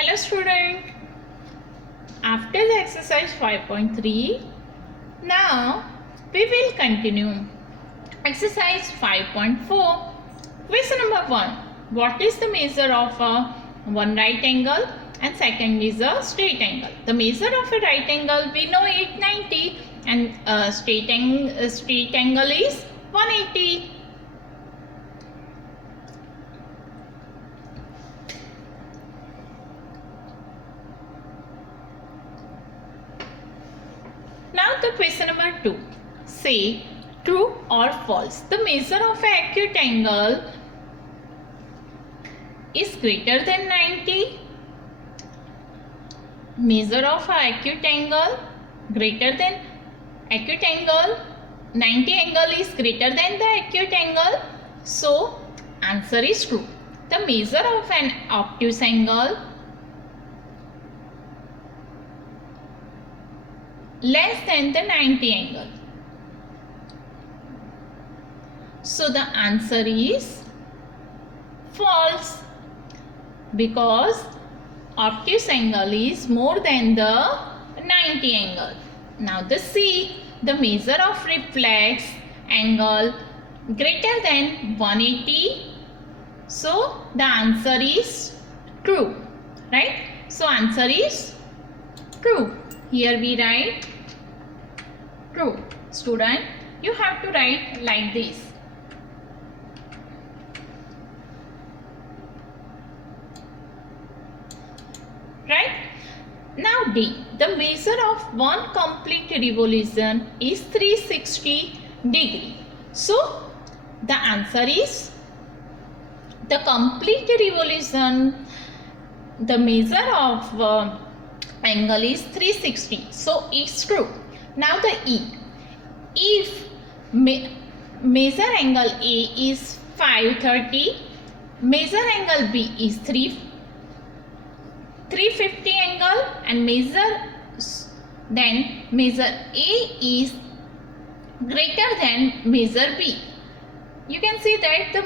Hello student, after the exercise 5.3, now we will continue exercise 5.4. Question number 1. What is the measure of one right angle and second is a straight angle? The measure of a right angle we know 890 and straight angle is 180. Now the question number 2. Say true or false. The measure of an acute angle is greater than 90. Measure of an acute angle greater than acute angle. 90 angle is greater than the acute angle. So answer is true. The measure of an obtuse angle less than the 90 angle. So the answer is false, because obtuse angle is more than the 90 angle. Now the C, the measure of reflex angle greater than 180. So the answer is true, right? So answer is true. Here we write true. Student, you have to write like this. Right? Now D. The measure of one complete revolution is 360 degree. So the answer is the complete revolution. The measure of angle is 360. So it's true. Now the E. If measure angle A is 530, measure angle B is 350 angle, and measure A is greater than measure B. You can see that the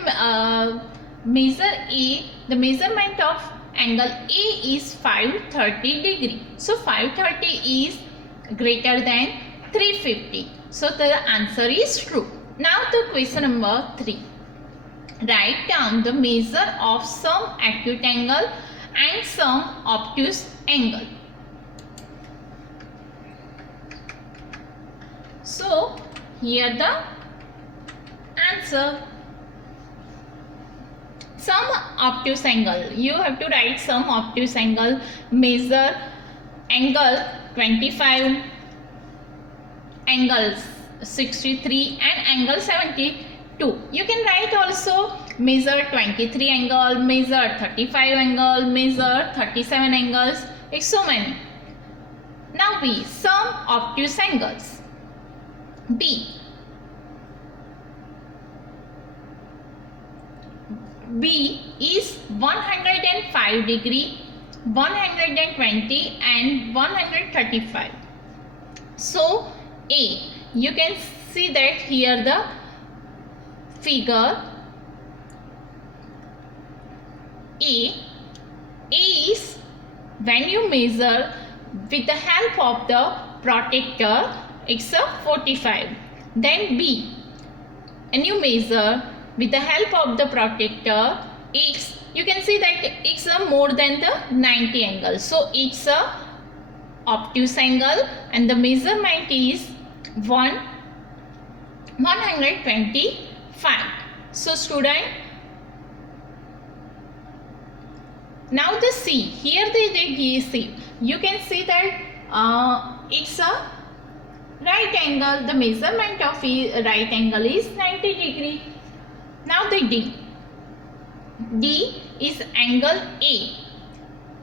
the measurement of angle A is 530 degree. So 530 is greater than 350. So the answer is true. Now the question number 3. Write down the measure of some acute angle and some obtuse angle. So here the answer. Some obtuse angle, you have to write some obtuse angle. Measure angle 25, angle 63 and angle 72. You can write also measure 23 angle, measure 35 angle, measure 37 angles. It's so many. Now B, some obtuse angles. B is 105 degree, 120 and 135. So A, you can see that here the figure. A is when you measure with the help of the protractor, it's a 45. Then B, and you measure with the help of the protractor, it's, you can see that it's a more than the 90 angle. So it's a obtuse angle and the measurement is 125. So student, now the C, here they give C. You can see that it's a right angle. The measurement of right angle is 90 degree. Now the D. D is angle A.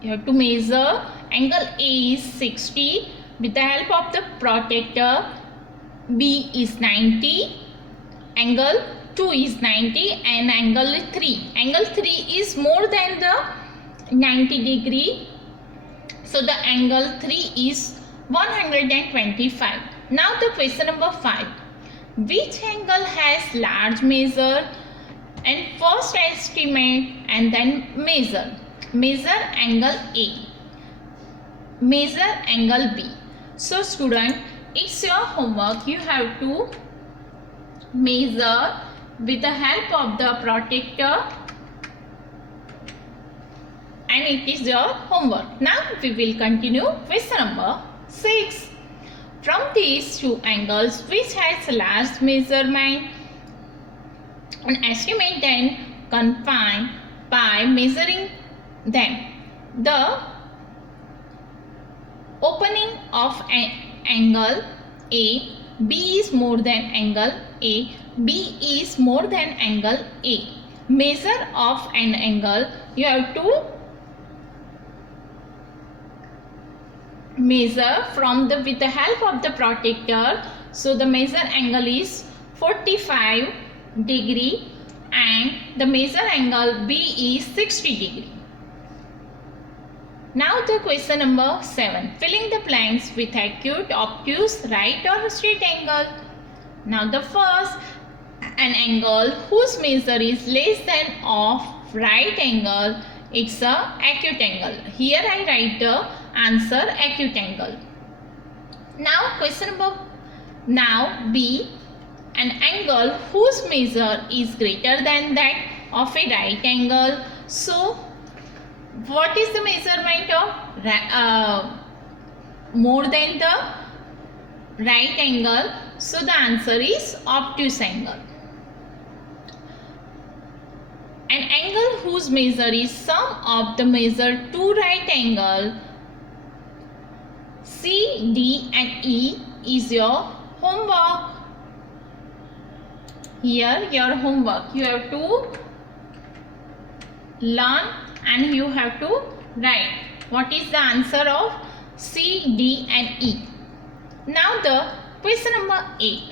You have to measure angle A is 60 with the help of the protractor. B is 90. Angle 2 is 90 and angle 3. Angle 3 is more than the 90 degree. So the angle 3 is 125. Now the question number 5. Which angle has large measure and first estimate and then measure? measure angle A, measure angle B. So student, it's your homework. You have to measure with the help of the protractor, and it is your homework. Now we will continue question number 6. From these two angles which has large measurement, and estimate and confine by measuring them. The opening of an angle A, B is more than angle A, B is more than angle A. Measure of an angle, you have to measure from the with the help of the protractor. So the measure angle is 45 degree and the measure angle B is 60 degree. Now the question number 7. Filling the blanks with acute, obtuse, right or straight angle. Now the first, an angle whose measure is less than of right angle, it's a acute angle. Here I write the answer acute angle. Now question number, now B, an angle whose measure is greater than that of a right angle. So what is the measurement of more than the right angle? So the answer is obtuse angle. An angle whose measure is sum of the measure two right angle, C, D and E is your homework. Here your homework, you have to learn and you have to write what is the answer of C, D and E. Now the question number 8.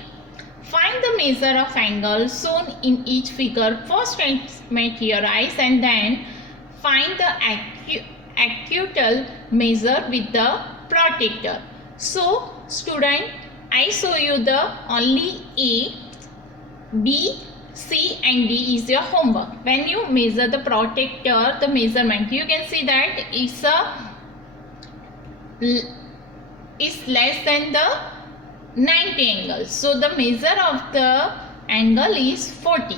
Find the measure of angle shown in each figure. First estimate your eyes and then find the acutal measure with the protractor. So student, I show you the only A, B, C and D is your homework. When you measure the protractor, the measurement, you can see that it's less than the 90 angle. So the measure of the angle is 40.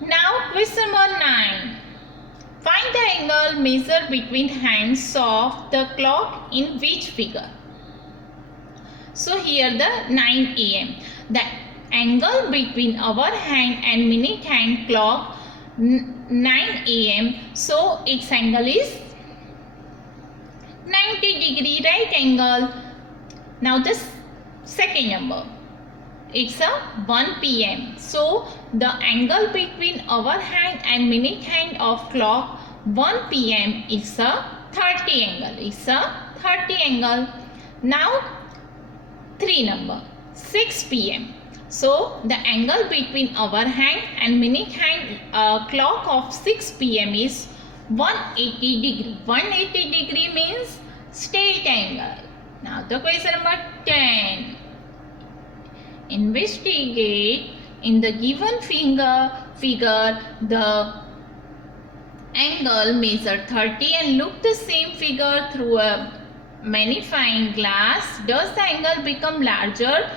Now question number 9. Find the angle measured between hands of the clock in which figure? So here the 9 AM. The angle between our hand and minute hand clock 9 AM. So its angle is 90 degree right angle. Now the second number. It's a 1 PM. So the angle between our hand and minute hand of clock 1 PM is a 30 angle. It's a 30 angle. Now 3 number 6 PM. So the angle between our hand and minute hand clock of 6 PM is 180 degree. 180 degree means straight angle. Now the question number 10. Investigate in the given figure the angle measure 30 and look the same figure through a magnifying glass. Does the angle become larger?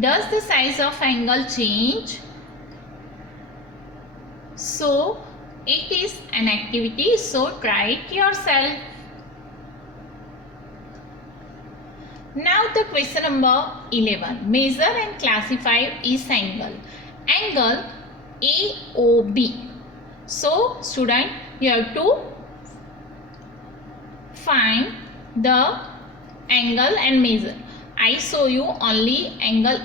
Does the size of angle change? So it is an activity, so try it yourself. Now the question number 11. Measure and classify each angle. Angle AOB. So student, you have to find the angle and measure. I show you only angle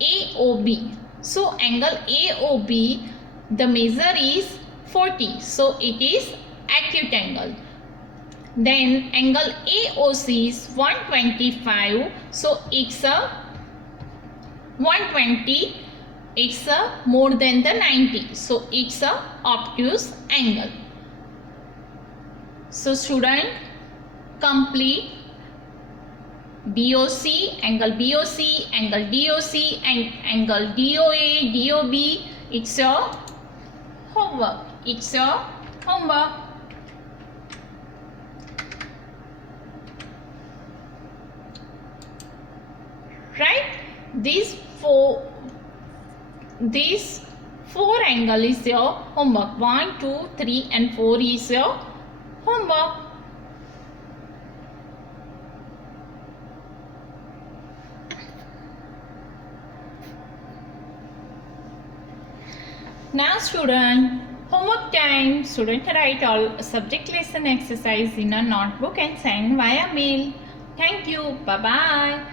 AOB. So angle AOB, the measure is 40. So it is acute angle. Then angle AOC is 125. So it's a 120. It's a more than the 90. So it's a obtuse angle. So student, complete BOC, angle BOC, angle DOC, and angle DOA, DOB. It's your homework. It's your homework. Right? These four angle is your homework. 1, 2, 3 and 4 is your homework. Now student, homework time. Student write all subject lesson exercise in a notebook and send via mail. Thank you. Bye bye.